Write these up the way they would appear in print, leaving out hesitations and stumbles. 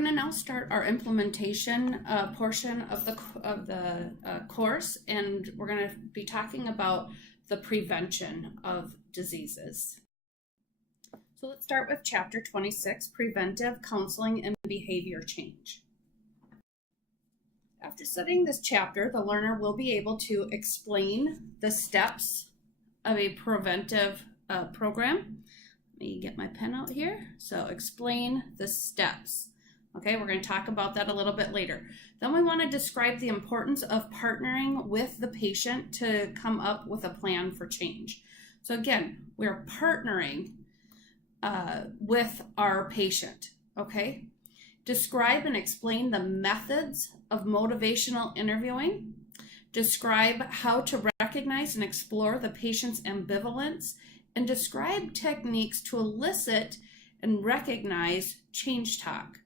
going to now start our implementation portion of the course, and we're going to be talking about the prevention of diseases. So let's start with Chapter 26, Preventive Counseling and Behavior Change. After studying this chapter, the learner will be able to explain the steps of a preventive program. Let me get my pen out here. So explain the steps. Okay, we're going to talk about that a little bit later. Then we want to describe the importance of partnering with the patient to come up with a plan for change. So again, we're partnering with our patient, okay? Describe and explain the methods of motivational interviewing. Describe how to recognize and explore the patient's ambivalence, and describe techniques to elicit and recognize change talk.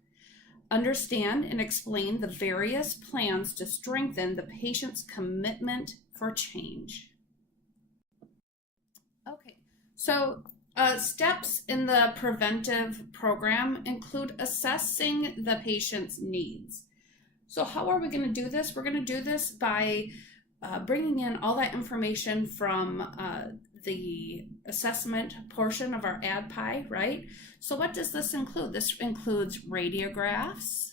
Understand and explain the various plans to strengthen the patient's commitment for change. Okay, so steps in the preventive program include assessing the patient's needs. So how are we going to do this? We're going to do this by bringing in all that information from the assessment portion of our ADPI, right? So what does this include? This includes radiographs,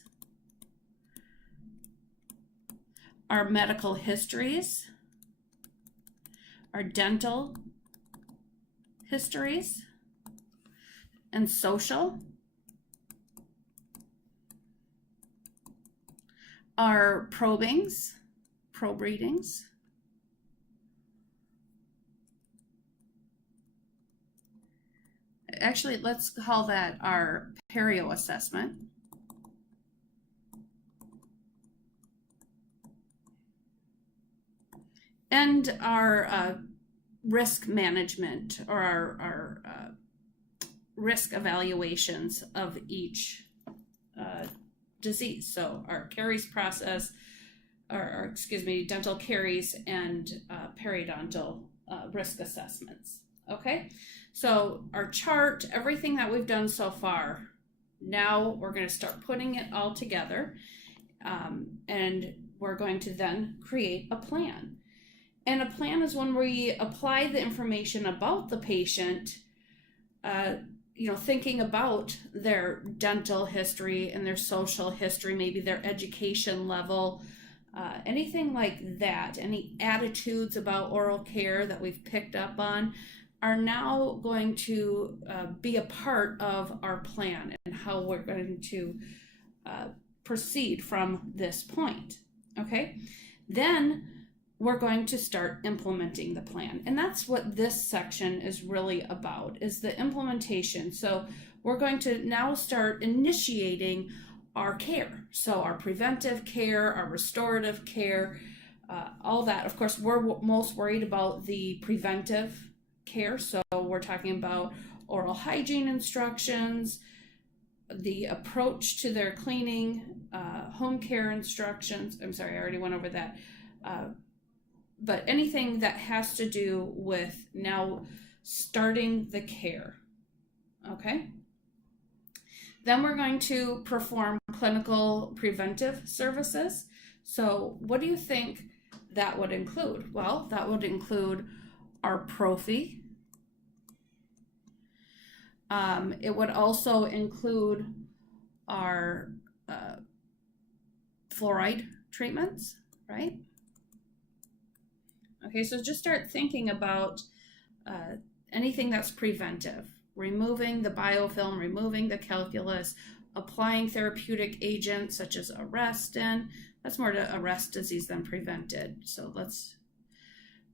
our medical histories, our dental histories, and social, our probe readings, actually let's call that our perio assessment, and our risk management, or our risk evaluations of each disease. So our caries process, or dental caries and periodontal risk assessments. Okay, so our chart, everything that we've done so far, now we're going to start putting it all together, and we're going to then create a plan. And a plan is when we apply the information about the patient, thinking about their dental history and their social history, maybe their education level, anything like that, any attitudes about oral care that we've picked up on are now going to be a part of our plan and how we're going to proceed from this point. Okay, then we're going to start implementing the plan. And that's what this section is really about, is the implementation. So we're going to now start initiating our care. So our preventive care, our restorative care, all that. Of course, we're most worried about the preventive care. So we're talking about oral hygiene instructions, the approach to their cleaning, home care instructions. I'm sorry, I already went over that. But anything that has to do with now starting the care, okay? Then we're going to perform clinical preventive services. So what do you think that would include? Well, that would include our prophy. It would also include our fluoride treatments, right? Okay, so just start thinking about anything that's preventive. Removing the biofilm, removing the calculus, applying therapeutic agents such as Arrestin. That's more to arrest disease than prevent it.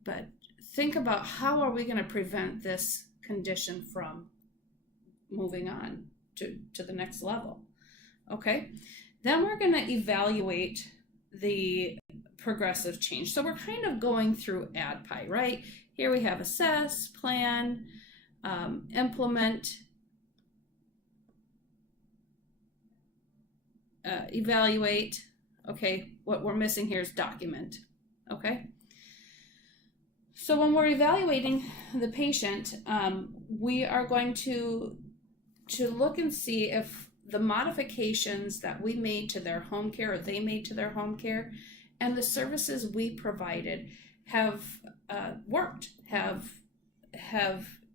But think about how are we going to prevent this condition from moving on to the next level. Okay, then we're going to evaluate the progressive change. So we're kind of going through ADPI, right? Here we have assess, plan, implement, evaluate. Okay, what we're missing here is document. Okay, so when we're evaluating the patient, we are going to look and see if the modifications that we made to their home care, or they made to their home care, and the services we provided have worked, have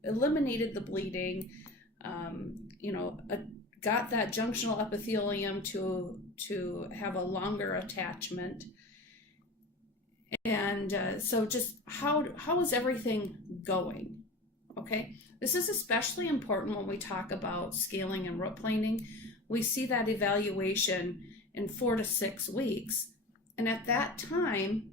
eliminated the bleeding, got that junctional epithelium to have a longer attachment. And so just how is everything going? Okay, this is especially important when we talk about scaling and root planing. We see that evaluation in 4 to 6 weeks. And at that time,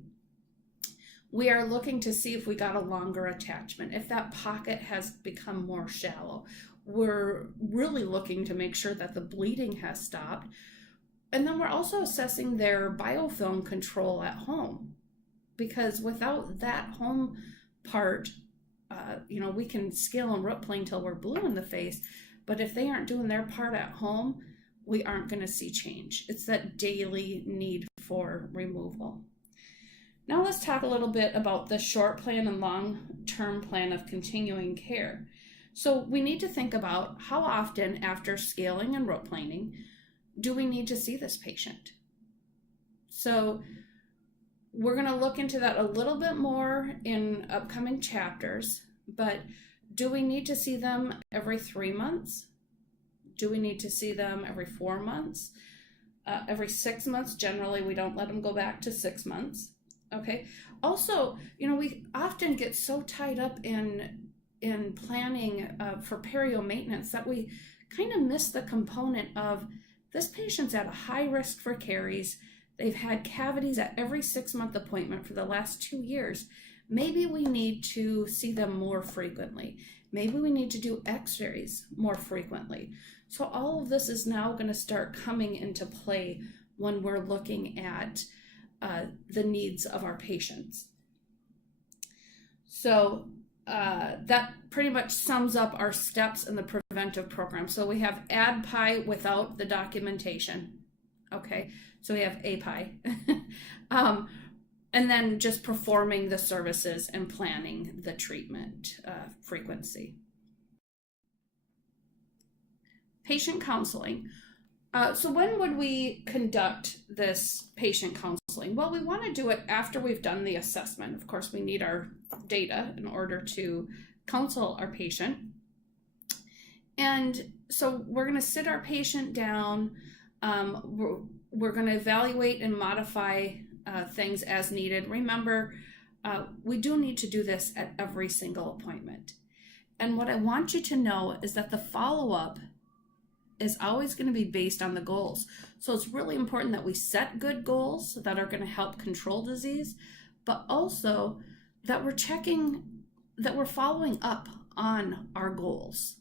we are looking to see if we got a longer attachment, if that pocket has become more shallow. We're really looking to make sure that the bleeding has stopped. And then we're also assessing their biofilm control at home, because without that home part, we can scale and root plane till we're blue in the face, but if they aren't doing their part at home, we aren't going to see change. It's that daily need for removal. Now let's talk a little bit about the short plan and long-term plan of continuing care. So we need to think about how often after scaling and root planing do we need to see this patient. So we're going to look into that a little bit more in upcoming chapters, but do we need to see them every 3 months? Do we need to see them every 4 months? Every 6 months? Generally, we don't let them go back to 6 months. Okay. Also, we often get so tied up in planning for perio maintenance that we kind of miss the component of this patient's at a high risk for caries. They've had cavities at every 6-month appointment for the last 2 years. Maybe we need to see them more frequently. Maybe we need to do x-rays more frequently. So all of this is now going to start coming into play when we're looking at the needs of our patients. So that pretty much sums up our steps in the preventive program. So we have ADPI without the documentation. Okay, so we have API. And then just performing the services and planning the treatment frequency. Patient counseling. So when would we conduct this patient counseling? Well, we want to do it after we've done the assessment. Of course, we need our data in order to counsel our patient. And so we're going to sit our patient down. We're going to evaluate and modify things as needed. Remember, we do need to do this at every single appointment. And what I want you to know is that the follow-up is always going to be based on the goals. So it's really important that we set good goals that are going to help control disease, but also that we're checking, that we're following up on our goals.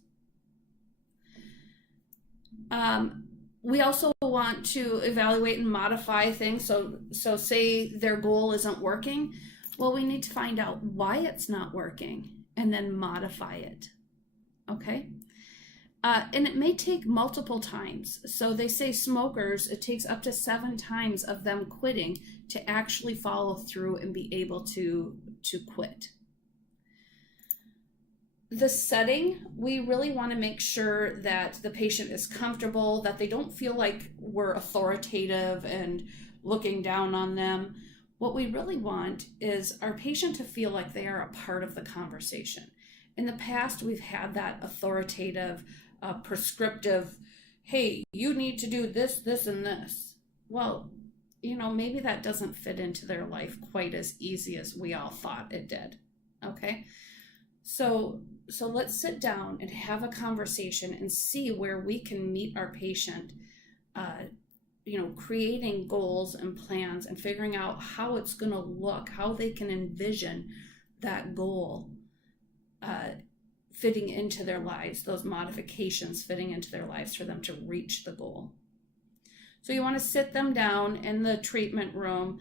We also want to evaluate and modify things. So say their goal isn't working. Well, we need to find out why it's not working and then modify it. Okay? And it may take multiple times. So they say smokers, it takes up to 7 times of them quitting to actually follow through and be able to quit. The setting, we really want to make sure that the patient is comfortable, that they don't feel like we're authoritative and looking down on them. What we really want is our patient to feel like they are a part of the conversation. In the past, we've had that authoritative, prescriptive, hey, you need to do this, this, and this. Well, maybe that doesn't fit into their life quite as easy as we all thought it did. Okay? So let's sit down and have a conversation and see where we can meet our patient, creating goals and plans and figuring out how it's going to look, how they can envision that goal fitting into their lives, those modifications fitting into their lives for them to reach the goal. So you want to sit them down in the treatment room.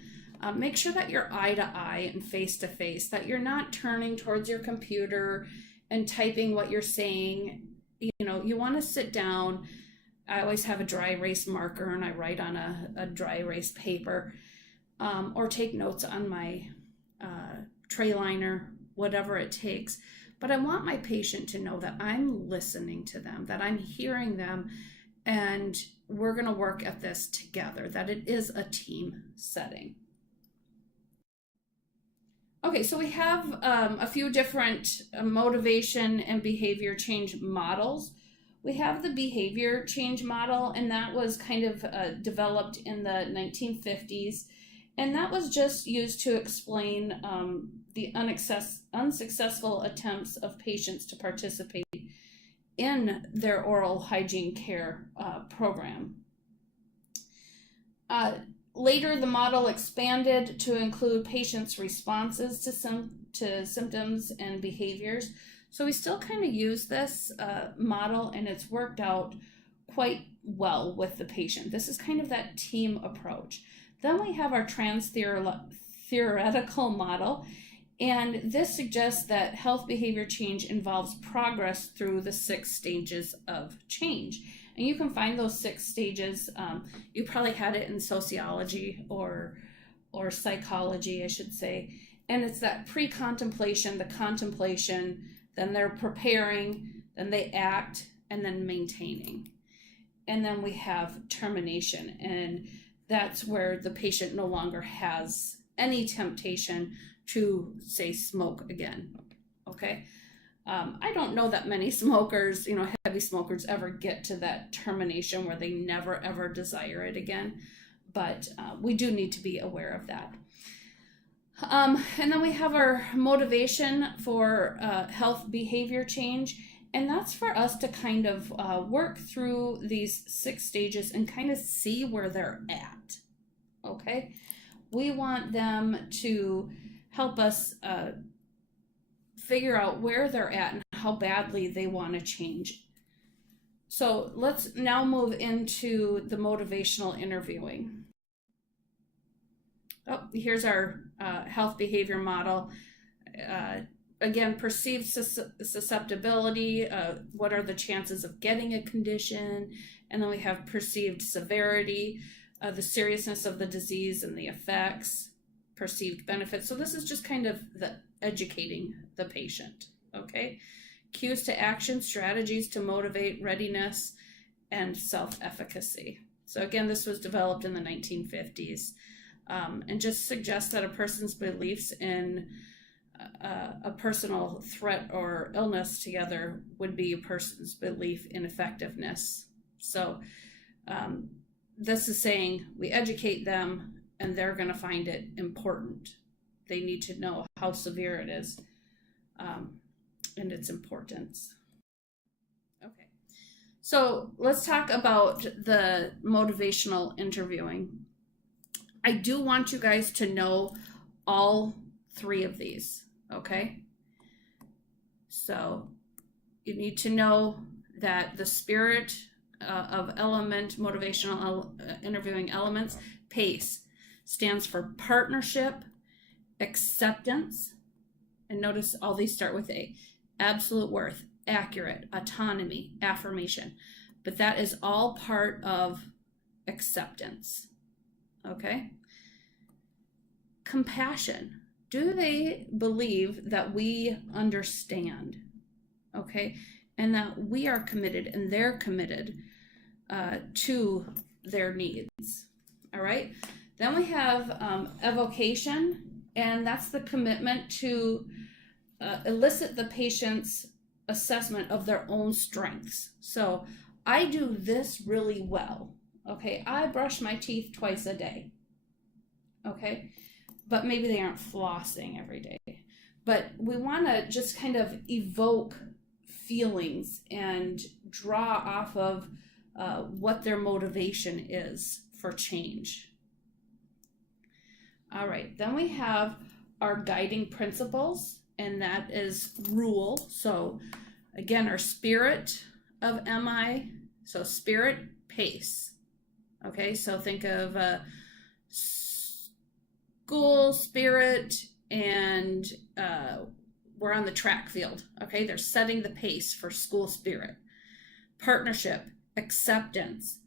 Make sure that you're eye to eye and face to face, that you're not turning towards your computer and typing what you're saying. You want to sit down. I always have a dry erase marker and I write on a dry erase paper, or take notes on my tray liner, whatever it takes. But I want my patient to know that I'm listening to them, that I'm hearing them, and we're going to work at this together, that it is a team setting. Okay, so we have a few different motivation and behavior change models. We have the behavior change model, and that was kind of developed in the 1950s, and that was just used to explain the unsuccessful attempts of patients to participate in their oral hygiene care program. Later, the model expanded to include patients' responses to symptoms and behaviors. So we still kind of use this model, and it's worked out quite well with the patient. This is kind of that team approach. Then we have our trans-theoretical model, and this suggests that health behavior change involves progress through the 6 stages of change. And you can find those 6 stages. You probably had it in sociology or psychology, I should say. And it's that pre-contemplation, the contemplation, then they're preparing, then they act, and then maintaining. And then we have termination, and that's where the patient no longer has any temptation to, say, smoke again. Okay? I don't know that many smokers, heavy smokers, ever get to that termination where they never ever desire it again, but we do need to be aware of that. And then we have our motivation for health behavior change, and that's for us to kind of work through these 6 stages and kind of see where they're at. Okay? We want them to help us figure out where they're at and how badly they want to change. So let's now move into the motivational interviewing. Oh, here's our health behavior model. Again, perceived susceptibility, what are the chances of getting a condition? And then we have perceived severity, the seriousness of the disease and the effects, perceived benefits. So this is just kind of the educating the patient, okay? Cues to action, strategies to motivate, readiness, and self-efficacy. So again, this was developed in the 1950s, and just suggests that a person's beliefs in a personal threat or illness together would be a person's belief in effectiveness. So this is saying we educate them, and they're going to find it important. They need to know how severe it is and its importance. Okay, so let's talk about the motivational interviewing. I do want you guys to know all 3 of these, okay? So you need to know that the spirit of motivational interviewing elements, PACE, stands for partnership, acceptance, and notice all these start with A. Absolute worth, accurate, autonomy, affirmation. But that is all part of acceptance. Okay? Compassion. Do they believe that we understand? Okay? And that we are committed and they're committed to their needs. All right? Then we have evocation, and that's the commitment to elicit the patient's assessment of their own strengths. So I do this really well. Okay, I brush my teeth twice a day. Okay, but maybe they aren't flossing every day. But we want to just kind of evoke feelings and draw off of what their motivation is for change. All right, then we have our guiding principles, and that is rule. So again, our spirit of MI, so spirit, pace. Okay, so think of school spirit, and we're on the track field. Okay, they're setting the pace for school spirit. Partnership, acceptance,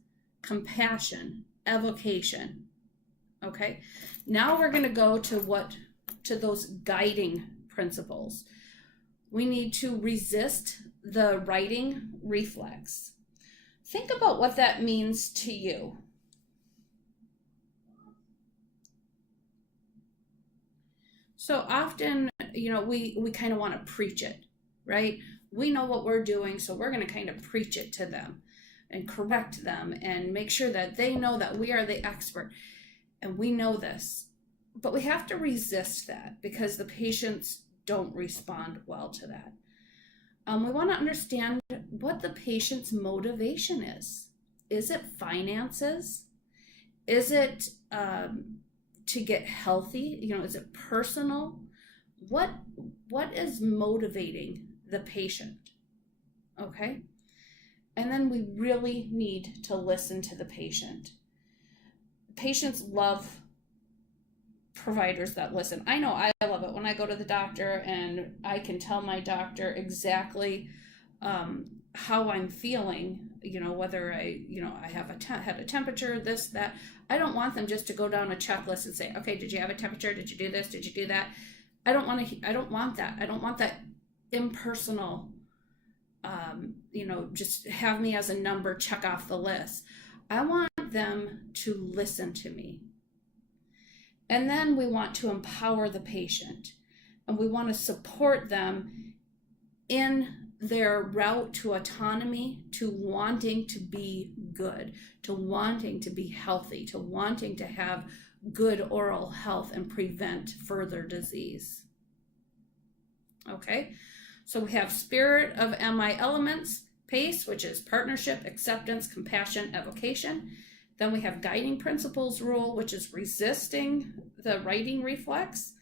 compassion, evocation. Okay, now we're going to go to those guiding principles. We need to resist the righting reflex. think about what that means to you. So often, we kind of want to preach it, right? We know what we're doing, so we're going to kind of preach it to them and correct them and make sure that they know that we are the expert and we know this. But we have to resist that because the patients don't respond well to that. We want to understand what the patient's motivation is. Is it finances? Is it to get healthy? Is it personal? What is motivating the patient? Okay? And then we really need to listen to the patient. Patients love providers that listen. I know I love it when I go to the doctor and I can tell my doctor exactly how I'm feeling, whether I have had a temperature, this, that. I don't want them just to go down a checklist and say, okay, did you have a temperature? Did you do this? Did you do that? I don't want that. I don't want that impersonal, just have me as a number, check off the list. I want them to listen to me. And then we want to empower the patient, and we want to support them in their route to autonomy, to wanting to be good, to wanting to be healthy, to wanting to have good oral health and prevent further disease. Okay, so we have spirit of MI elements, PACE, which is partnership, acceptance, compassion, evocation. Then we have guiding principles rule, which is resisting the righting reflex,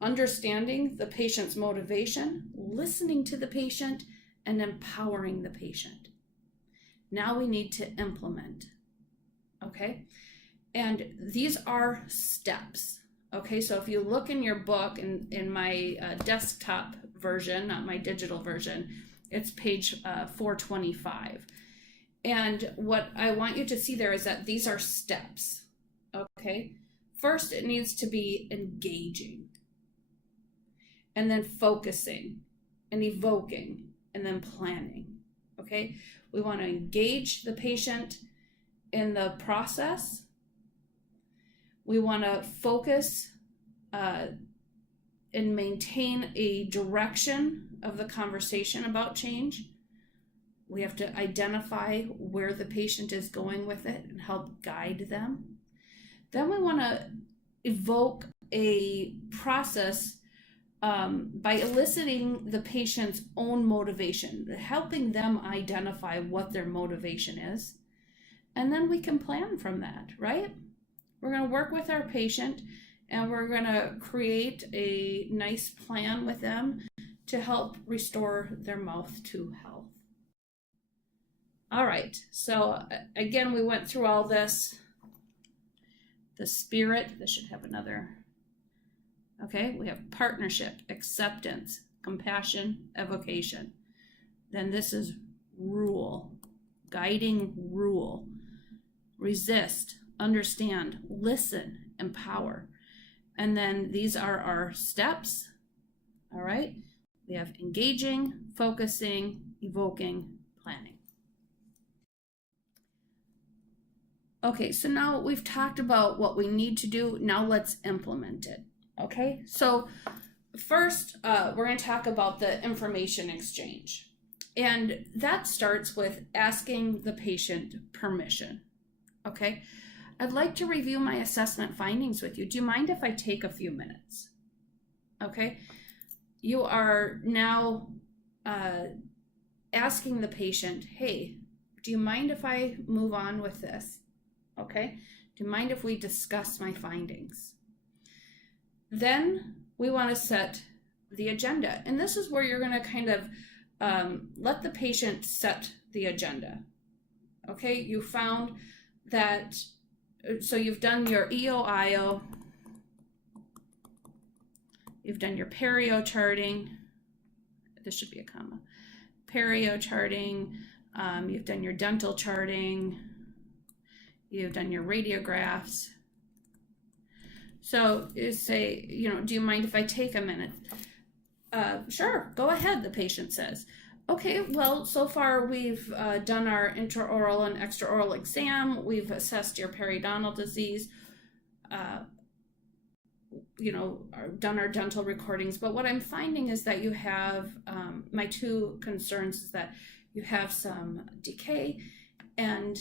understanding the patient's motivation, listening to the patient, and empowering the patient. Now we need to implement, okay? And these are steps, okay? So if you look in your book, in my desktop version, not my digital version, it's page 425. And what I want you to see there is that these are steps, okay? First, it needs to be engaging, and then focusing, and evoking, and then planning, okay? We want to engage the patient in the process. We want to focus and maintain a direction of the conversation about change. We have to identify where the patient is going with it and help guide them. Then we want to evoke a process by eliciting the patient's own motivation, helping them identify what their motivation is. And then we can plan from that, right? We're going to work with our patient and we're going to create a nice plan with them to help restore their mouth to health. All right, so again, we went through all this. The spirit, this should have another. Okay, we have partnership, acceptance, compassion, evocation. Then this is rule, guiding rule. Resist, understand, listen, empower. And then these are our steps. All right, we have engaging, focusing, evoking, planning. Okay, so now we've talked about what we need to do. Now let's implement it. Okay, so first we're going to talk about the information exchange. And that starts with asking the patient permission. Okay, I'd like to review my assessment findings with you. Do you mind if I take a few minutes? Okay, you are now asking the patient, hey, do you mind if I move on with this? Okay, do you mind if we discuss my findings? Then we want to set the agenda. And this is where you're going to kind of let the patient set the agenda. Okay, you found that, so you've done your EO-IO, you've done your perio charting, this should be a comma, perio charting, you've done your dental charting, you've done your radiographs. So you say, do you mind if I take a minute? Sure, go ahead, the patient says. Okay, well, so far we've done our intraoral and extraoral exam. We've assessed your periodontal disease, done our dental recordings. But what I'm finding is that you have, my two concerns is that you have some decay and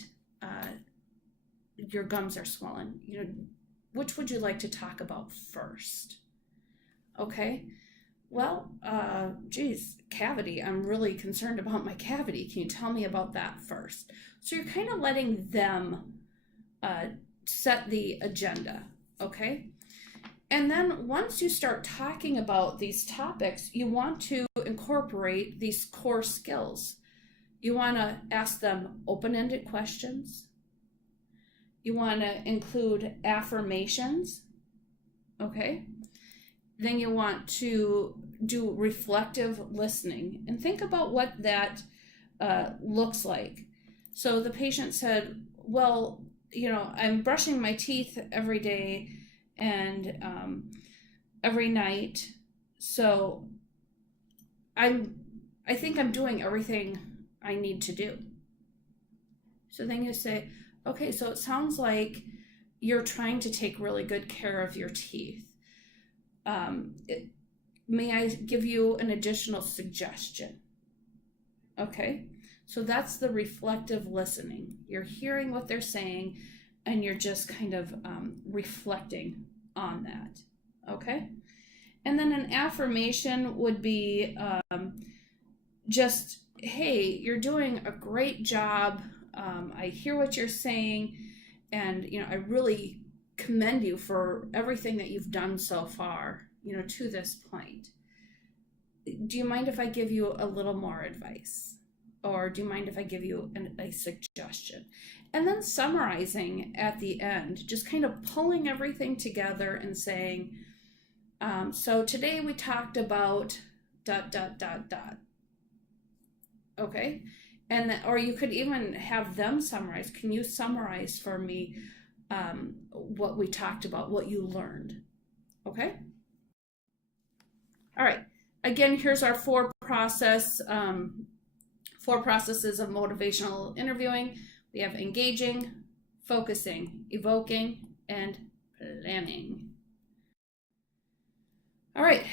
your gums are swollen. Which would you like to talk about first? Okay. Well, cavity. I'm really concerned about my cavity. Can you tell me about that first? So you're kind of letting them set the agenda, okay? And then once you start talking about these topics, you want to incorporate these core skills. You want to ask them open-ended questions. You want to include affirmations, okay? Then you want to do reflective listening and think about what that looks like. So the patient said, well, I'm brushing my teeth every day and every night. So I think I'm doing everything I need to do. So then you say, okay, so it sounds like you're trying to take really good care of your teeth. May I give you an additional suggestion? Okay, so that's the reflective listening. You're hearing what they're saying and you're just kind of reflecting on that. Okay, and then an affirmation would be just, hey, you're doing a great job. I hear what you're saying, and I really commend you for everything that you've done so far, to this point. Do you mind if I give you a little more advice? Or do you mind if I give you a suggestion? And then summarizing at the end, just kind of pulling everything together and saying, so today we talked about ... Okay? Or you could even have them summarize. Can you summarize for me what we talked about, what you learned? Okay? All right. Again, here's our four processes of motivational interviewing. We have engaging, focusing, evoking, and planning. All right.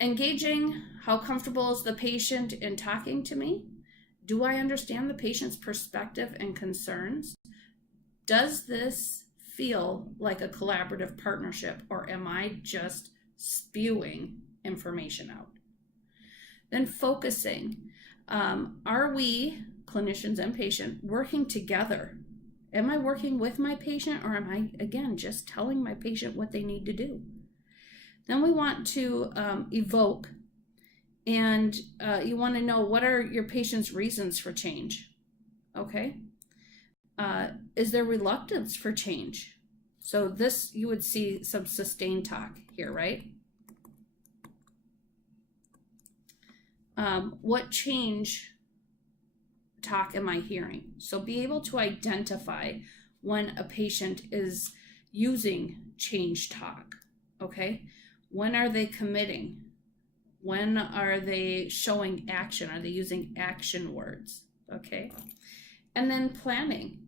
Engaging, how comfortable is the patient in talking to me? Do I understand the patient's perspective and concerns? Does this feel like a collaborative partnership, or am I just spewing information out? Then focusing, are we, clinicians and patient, working together? Am I working with my patient, or am I, again, just telling my patient what they need to do? Then we want to evoke, and you want to know, what are your patient's reasons for change? Okay. Is there reluctance for change? So this, you would see some sustained talk here, right? What change talk am I hearing? So be able to identify when a patient is using change talk, okay? When are they committing? When are they showing action? Are they using action words, okay? And then planning.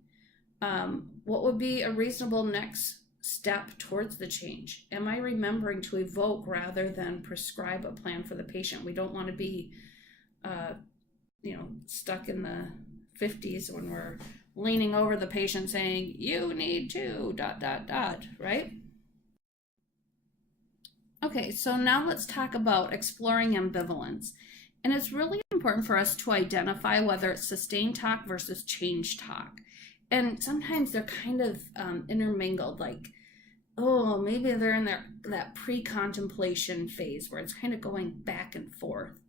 What would be a reasonable next step towards the change? Am I remembering to evoke rather than prescribe a plan for the patient? We don't want to be, stuck in the 50s when we're leaning over the patient saying, you need to ... right? Okay, so now let's talk about exploring ambivalence. And it's really important for us to identify whether it's sustained talk versus change talk. And sometimes they're kind of intermingled, like, oh, maybe they're in that pre-contemplation phase where it's kind of going back and forth.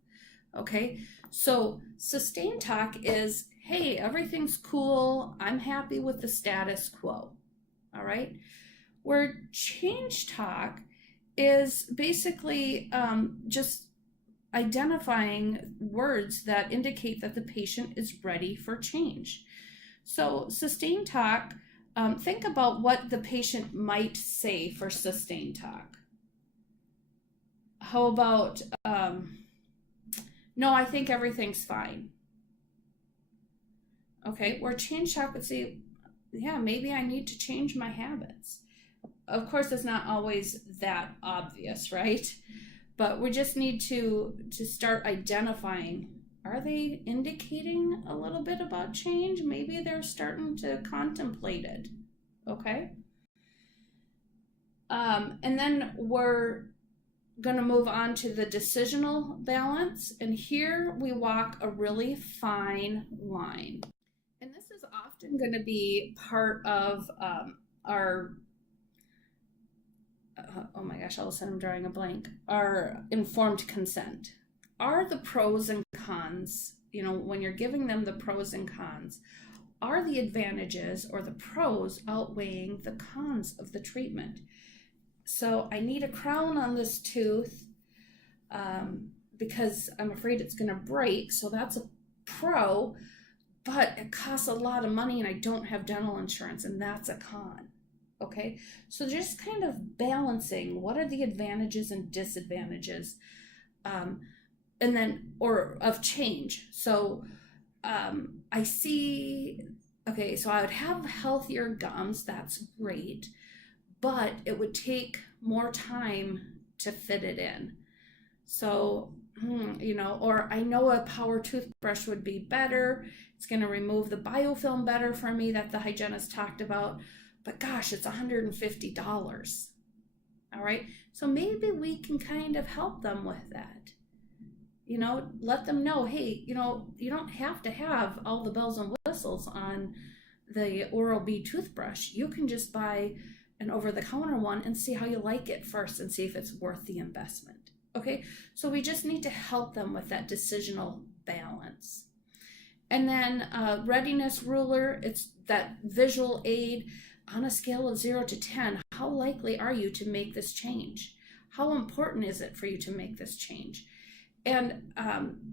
Okay, so sustained talk is, hey, everything's cool. I'm happy with the status quo. All right, where change talk is basically just identifying words that indicate that the patient is ready for change. So sustained talk, think about what the patient might say for sustained talk. How about, No, I think everything's fine. Okay, where change talk would say, yeah, maybe I need to change my habits. Of course, it's not always that obvious, right? But we just need to start identifying, are they indicating a little bit about change? Maybe they're starting to contemplate it. Okay. And then we're going to move on to the decisional balance. And here we walk a really fine line. And this is often going to be part of our, oh my gosh, all of a sudden I'm drawing a blank, our informed consent. Are the pros and cons, when you're giving them the pros and cons, are the advantages or the pros outweighing the cons of the treatment? So I need a crown on this tooth because I'm afraid it's going to break. So that's a pro, but it costs a lot of money and I don't have dental insurance, and that's a con. Okay, so just kind of balancing what are the advantages and disadvantages, and then, or of change. So I see, okay, so I would have healthier gums, that's great, but it would take more time to fit it in. So, or I know a power toothbrush would be better. It's going to remove the biofilm better for me that the hygienist talked about. But gosh, it's $150. All right. So maybe we can kind of help them with that. Let them know, hey, you don't have to have all the bells and whistles on the Oral-B toothbrush. You can just buy an over-the-counter one and see how you like it first and see if it's worth the investment. Okay, so we just need to help them with that decisional balance. And then readiness ruler, it's that visual aid on a scale of 0 to 10. How likely are you to make this change? How important is it for you to make this change? And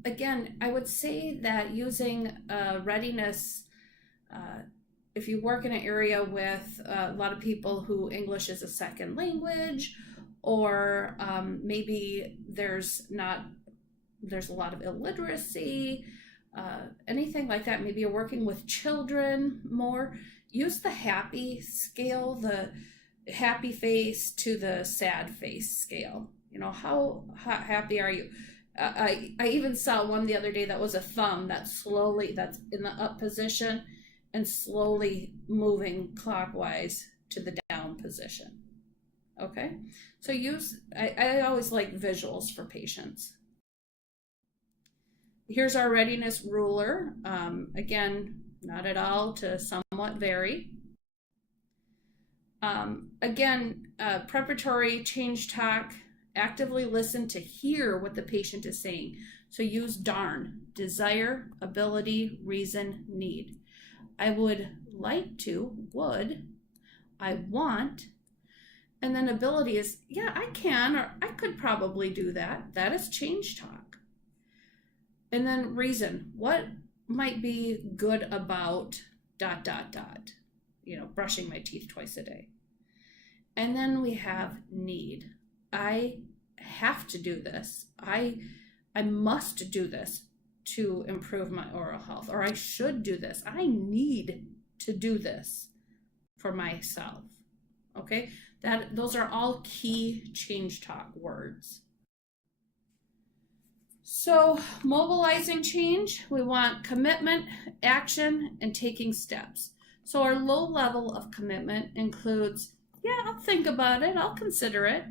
again, I would say that using readiness, if you work in an area with a lot of people who English is a second language, or maybe there's a lot of illiteracy, anything like that, maybe you're working with children more, use the happy scale, the happy face to the sad face scale. How happy are you? I even saw one the other day that was a thumb that's in the up position and slowly moving clockwise to the down position. Okay, so I always like visuals for patients. Here's our readiness ruler. Again, not at all to somewhat vary. Again, preparatory change talk, actively listen to hear what the patient is saying. So use DARN, desire, ability, reason, need. I would like to, would, I want, and then ability is, yeah, I can, or I could probably do that. That is change talk. And then reason, what might be good about ... brushing my teeth twice a day. And then we have need. I have to do this. I must do this to improve my oral health, or I should do this. I need to do this for myself. Okay, those are all key change talk words. So mobilizing change, we want commitment, action, and taking steps. So our low level of commitment includes, yeah, I'll think about it, I'll consider it.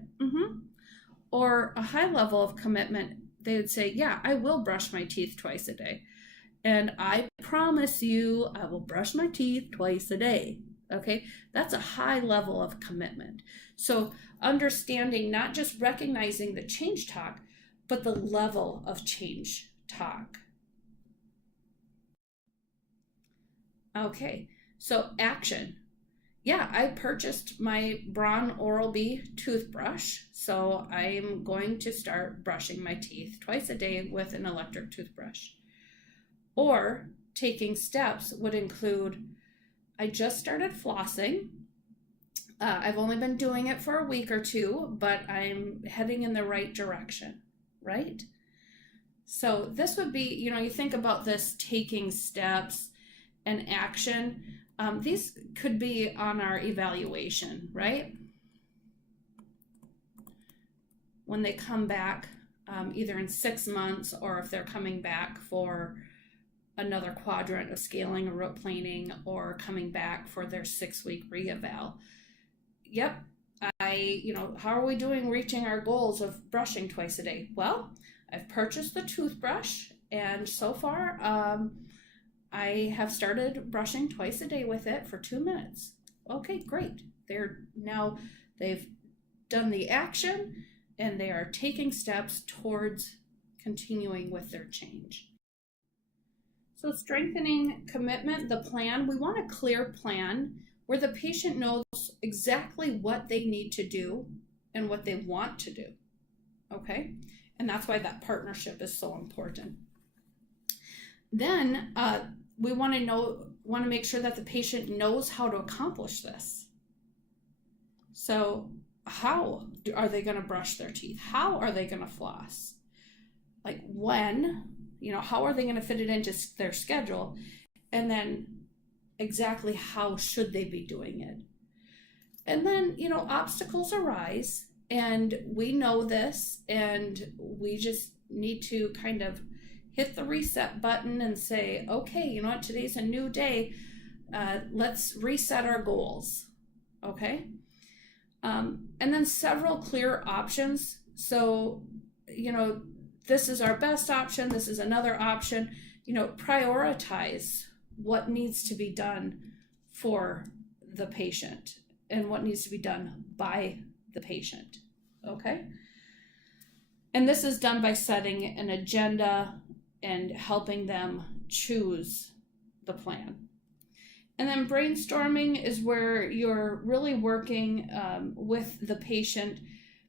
Or a high level of commitment, they would say, yeah, I will brush my teeth twice a day. And I promise you, I will brush my teeth twice a day. Okay, that's a high level of commitment. So understanding, not just recognizing the change talk, but the level of change talk. Okay, so action. Yeah, I purchased my Braun Oral-B toothbrush, so I'm going to start brushing my teeth twice a day with an electric toothbrush. Or taking steps would include, I just started flossing. I've only been doing it for a week or two, but I'm heading in the right direction, right? So this would be, you think about this taking steps and action. These could be on our evaluation, right? When they come back, either in 6 months, or if they're coming back for another quadrant of scaling or root planing, or coming back for their 6-week re-eval. Yep, how are we doing reaching our goals of brushing twice a day? Well, I've purchased the toothbrush, and so far, I have started brushing twice a day with it for 2 minutes. Okay, great. They've done the action, and they are taking steps towards continuing with their change. So strengthening commitment, the plan, we want a clear plan where the patient knows exactly what they need to do and what they want to do, okay? And that's why that partnership is so important. Then we want to make sure that the patient knows how to accomplish this. So how are they going to brush their teeth? How are they going to floss? Like when, how are they going to fit it into their schedule? And then exactly how should they be doing it? And then, obstacles arise, and we know this, and we just need to kind of hit the reset button and say, okay, you know what, today's a new day. Let's reset our goals, okay? And then several clear options. So, this is our best option. This is another option. Prioritize what needs to be done for the patient and what needs to be done by the patient, okay? And this is done by setting an agenda and helping them choose the plan. And then brainstorming is where you're really working with the patient,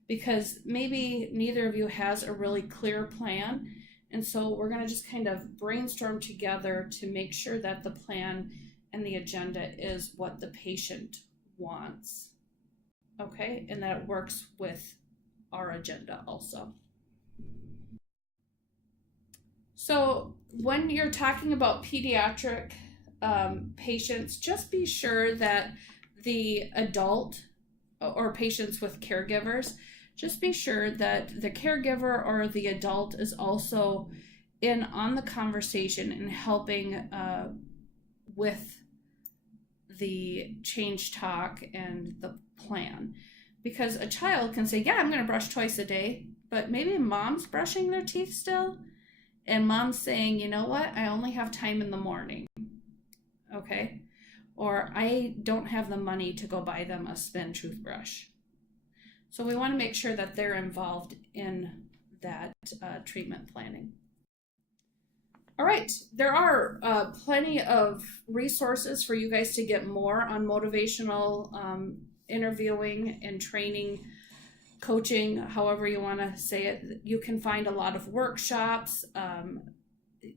because maybe neither of you has a really clear plan. And so we're going to just kind of brainstorm together to make sure that the plan and the agenda is what the patient wants, okay? And that it works with our agenda also. So when you're talking about pediatric patients, just be sure that the adult or patients with caregivers, just be sure that the caregiver or the adult is also in on the conversation and helping with the change talk and the plan. Because a child can say, yeah, I'm going to brush twice a day, but maybe mom's brushing their teeth still, and mom's saying, you know what, I only have time in the morning, okay? Or I don't have the money to go buy them a spin toothbrush. So we want to make sure that they're involved in that treatment planning. All right, there are plenty of resources for you guys to get more on motivational interviewing and training, coaching, however you want to say it. You can find a lot of workshops.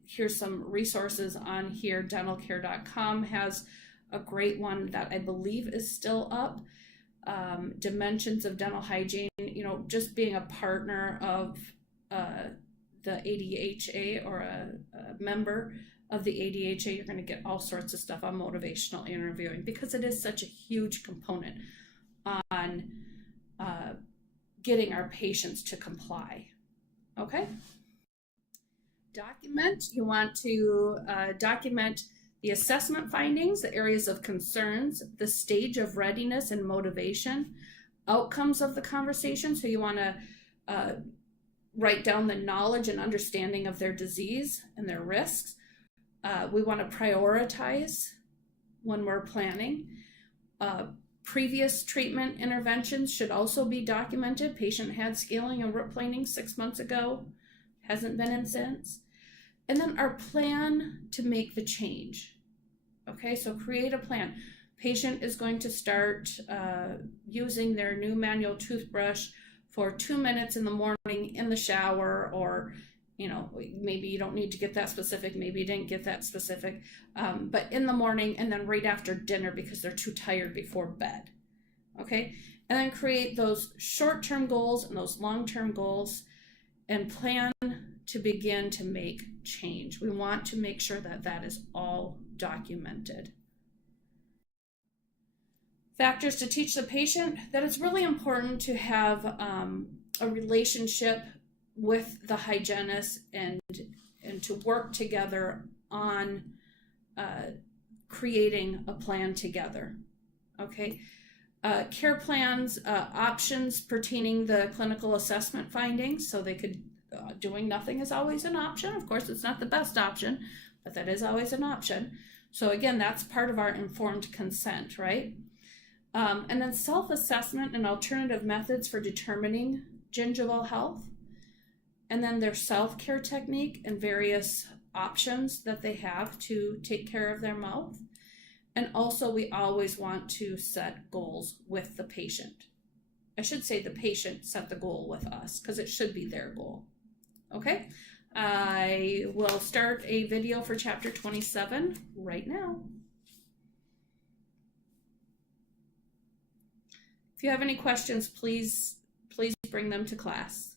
Here's some resources on here. Dentalcare.com has a great one that I believe is still up. Dimensions of dental hygiene, just being a partner of the ADHA or a member of the ADHA, you're going to get all sorts of stuff on motivational interviewing, because it is such a huge component on getting our patients to comply. Okay? Document. You want to document the assessment findings, the areas of concerns, the stage of readiness and motivation, outcomes of the conversation. So you want to write down the knowledge and understanding of their disease and their risks. We want to prioritize when we're planning. Previous treatment interventions should also be documented. Patient had scaling and root planing 6 months ago, hasn't been in since. And then our plan to make the change. Okay, so create a plan. Patient is going to start using their new manual toothbrush for 2 minutes in the morning in the shower, or maybe you don't need to get that specific, maybe you didn't get that specific, but in the morning, and then right after dinner because they're too tired before bed. Okay, and then create those short-term goals and those long-term goals, and plan to begin to make change. We want to make sure that that is all documented. Factors to teach the patient that it's really important to have a relationship with the hygienist and to work together on creating a plan together. Okay. Care plans, options pertaining the clinical assessment findings. So they could, doing nothing is always an option. Of course, it's not the best option, but that is always an option. So again, that's part of our informed consent, right? And then self-assessment and alternative methods for determining gingival health. And then their self-care technique and various options that they have to take care of their mouth. And also, we always want to set goals with the patient. I should say the patient set the goal with us because it should be their goal. Okay, I will start a video for chapter 27 right now. If you have any questions, please bring them to class.